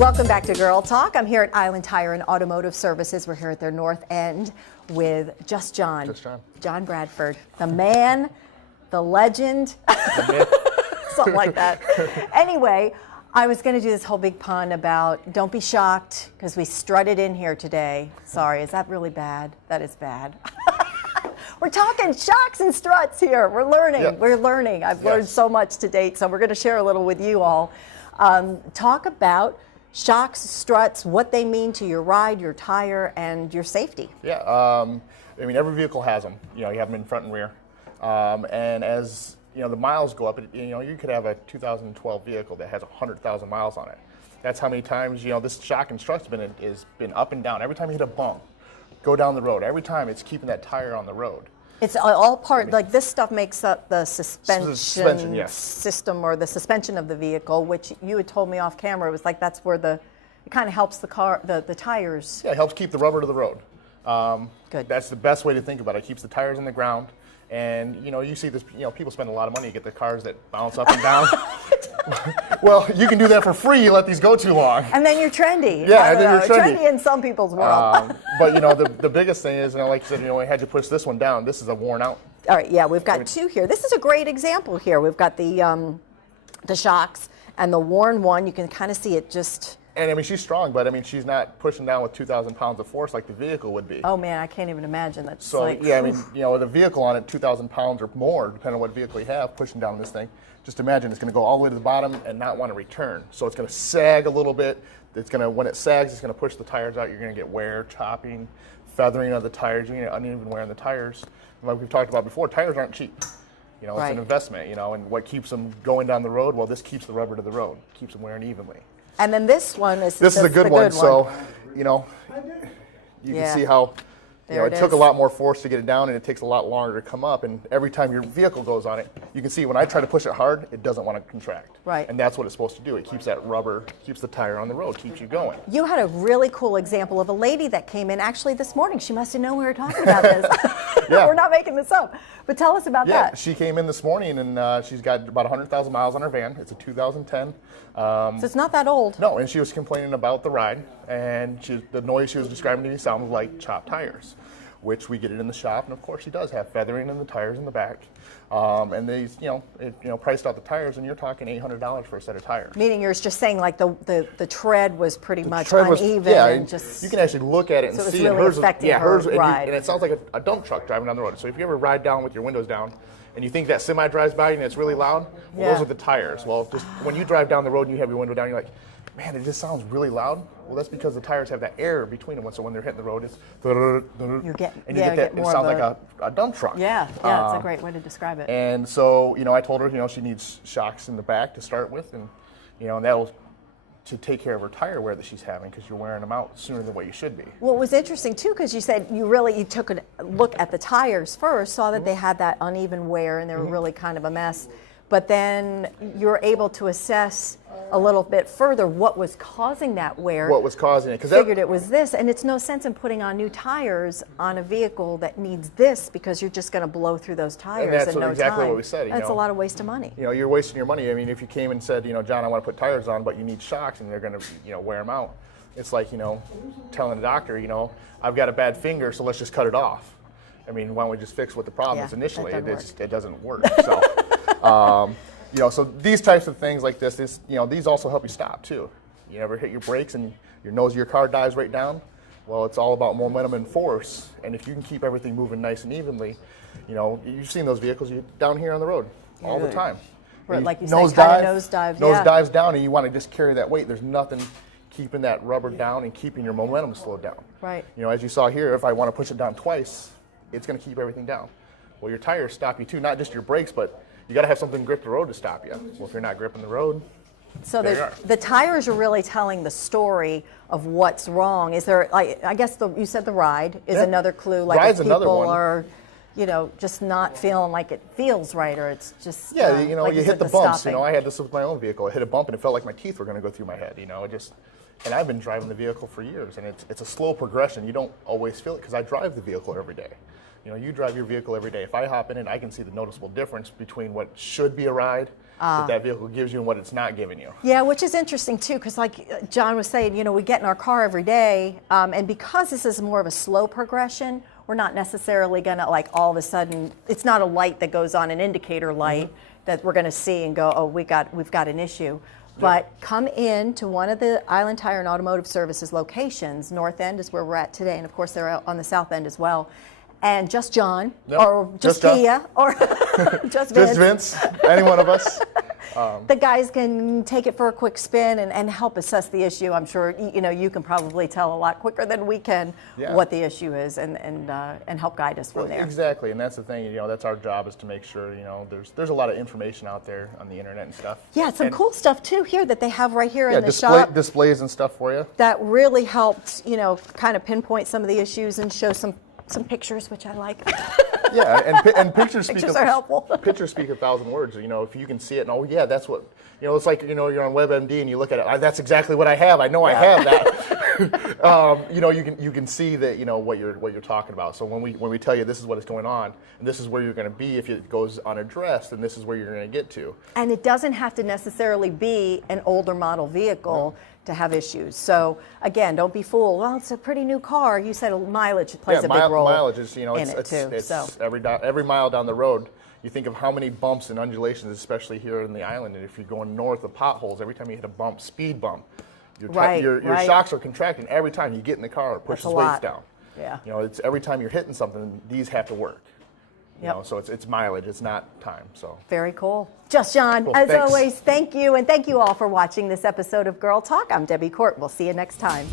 Welcome back to Girl Talk. I'm here at Island Tire and Automotive Services. We're here at their North End with Just John. John Bradford, the man, the legend, something like that. Anyway, I was going to do this whole big pun about don't be shocked because we strutted in here today. Sorry, is that really bad? That is bad. We're talking shocks and struts here. We're learning. Yep. We're learning. I've learned so much to date, so we're going to share a little with you all. Talk about shocks, struts, what they mean to your ride, your tire, and your safety. Yeah, I mean, every vehicle has them. You know, you have them in front and rear. And as, you know, the miles go up, you know, you could have a 2012 vehicle that has 100,000 miles on it. That's how many times, you know, this shock and strut's been up and down. Every time you hit a bump, go down the road. Every time it's keeping that tire on the road. It's all part, like this stuff makes up the suspension yes. system or the suspension of the vehicle, which you had told me off camera. It was like that's where it kind of helps the car, the tires. Yeah, it helps keep the rubber to the road. Good. That's the best way to think about it. It keeps the tires on the ground. And, you know, you see this, you know, people spend a lot of money to get the cars that bounce up and down. Well, you can do that for free. You let these go too long. And then you're trendy. Yeah, and then you're trendy. Trendy in some people's world. But, you know, the biggest thing is, you know, like you said, you know, we had to push this one down. This is a worn out. All right, yeah, we've got two here. This is a great example here. We've got the shocks and the worn one. You can kind of see it just... And, I mean, she's strong, but, I mean, she's not pushing down with 2,000 pounds of force like the vehicle would be. Oh, man, I can't even imagine. That's so, like... yeah, I mean, you know, with a vehicle on it, 2,000 pounds or more, depending on what vehicle you have, pushing down this thing, just imagine it's going to go all the way to the bottom and not want to return. So it's going to sag a little bit. It's going to, when it sags, it's going to push the tires out. You're going to get wear, chopping, feathering of the tires. You're going to get uneven wear on the tires. And like we've talked about before, tires aren't cheap. You know, it's an investment, you know, and what keeps them going down the road? Well, this keeps the rubber to the road, keeps them wearing evenly. And then this one is this is a good one. So, you know, you can see how you know, it took a lot more force to get it down, and it takes a lot longer to come up. And every time your vehicle goes on it, you can see when I try to push it hard, it doesn't want to contract. Right. And that's what it's supposed to do. It keeps that rubber, keeps the tire on the road, keeps you going. You had a really cool example of a lady that came in actually this morning. She must have known we were talking about this. Yeah. We're not making this up. But tell us about that. Yeah, she came in this morning, and she's got about 100,000 miles on her van. It's a 2010. So it's not that old. No, and she was complaining about the ride, and the noise she was describing to me sounded like chopped tires, which we get it in the shop, and of course she does have feathering in the tires in the back. And they, priced out the tires, and you're talking $800 for a set of tires. Meaning you're just saying like the tread was pretty much uneven. And just, you can actually look at it and so see it. Really affecting her ride. And it sounds like a dump truck driving down the road. So if you ever ride down with your windows down, and you think that semi drives by and it's really loud, well, those are the tires. Well, just when you drive down the road and you have your window down, you're like, man, it just sounds really loud. Well, that's because the tires have that air between them. So when they're hitting the road, it's it sounds like a dump truck. Yeah, it's a great way to describe it. And so, I told her, she needs shocks in the back to start with, and and that'll to take care of her tire wear that she's having, because you're wearing them out sooner than what you should be. Well, it was interesting too, because you said you took a look at the tires first, saw that they had that uneven wear and they were really kind of a mess. But then you're able to assess a little bit further what was causing that wear. What was causing it? Because figured it was this, and it's no sense in putting on new tires on a vehicle that needs this, because you're just going to blow through those tires in no time. And that's exactly what we said. That's a lot of waste of money. You're wasting your money. I mean, if you came and said, John, I want to put tires on, but you need shocks, and they're going to, wear them out. It's like, telling the doctor, I've got a bad finger, so let's just cut it off. I mean, why don't we just fix what the problem is initially? It doesn't work. So. So these types of things like this, these also help you stop too. You ever hit your brakes and your nose of your car dives right down? Well, it's all about momentum and force. And if you can keep everything moving nice and evenly, you've seen those vehicles down here on the road all the time. Like you said, kind of nose dives down, and you want to just carry that weight. There's nothing keeping that rubber down and keeping your momentum slowed down. Right. As you saw here, if I want to push it down twice, it's going to keep everything down. Well, your tires stop you too, not just your brakes, but you got to have something to grip the road to stop you. Well, if you're not gripping the road, so the tires are really telling the story of what's wrong. Is there, I guess you said the ride is another clue. Like Ride's if people are, just not feeling like it feels right, or it's just like you hit the bumps. Stopping. I had this with my own vehicle. I hit a bump and it felt like my teeth were going to go through my head. And I've been driving the vehicle for years, and it's a slow progression. You don't always feel it because I drive the vehicle every day. You know, you drive your vehicle every day. If I hop in it, I can see the noticeable difference between what should be a ride that vehicle gives you and what it's not giving you. Yeah, which is interesting too, because like John was saying, you know, we get in our car every day, and because this is more of a slow progression, we're not necessarily going to like all of a sudden, it's not a light that goes on, an indicator light that we're going to see and go, oh, we've got an issue. But come in to one of the Island Tire and Automotive Services locations. North End is where we're at today, and of course they're out on the South End as well. And just John, or just Kia, or just Vince. Just Vince, any one of us. The guys can take it for a quick spin and help assess the issue. I'm sure you know you can probably tell a lot quicker than we can what the issue is and help guide us from there. Exactly, and that's the thing. You know, that's our job, is to make sure, you know, there's a lot of information out there on the internet and stuff. Yeah, some cool stuff too here that they have right here in the shop. shop. Displays and stuff for you. That really helped, you know, kind of pinpoint some of the issues and show some pictures, which I like. Yeah, and pictures are helpful. Pictures speak 1,000 words. You know, if you can see it and, oh yeah, that's what, you know, it's like, you know, you're on WebMD and you look at it, that's exactly what I have. I know I have that. You know, you can see that, you know, what you're talking about. So when we tell you this is what is going on and this is where you're going to be if it goes unaddressed, and this is where you're going to get to. And it doesn't have to necessarily be an older model vehicle to have issues. So again, don't be fooled. Well, it's a pretty new car. You said mileage plays a big role. Mileage is, you know, in it's it too. So every mile down the road, you think of how many bumps and undulations, especially here in the island. And if you're going north of potholes, every time you hit a bump, speed bump, your shocks are contracting every time you get in the car. It pushes weights down. Yeah. You know, it's every time you're hitting something, these have to work. You know, so it's mileage, it's not time. So very cool. Just John, cool. As always, thank you, and thank you all for watching this episode of Girl Talk. I'm Debbie Court. We'll see you next time.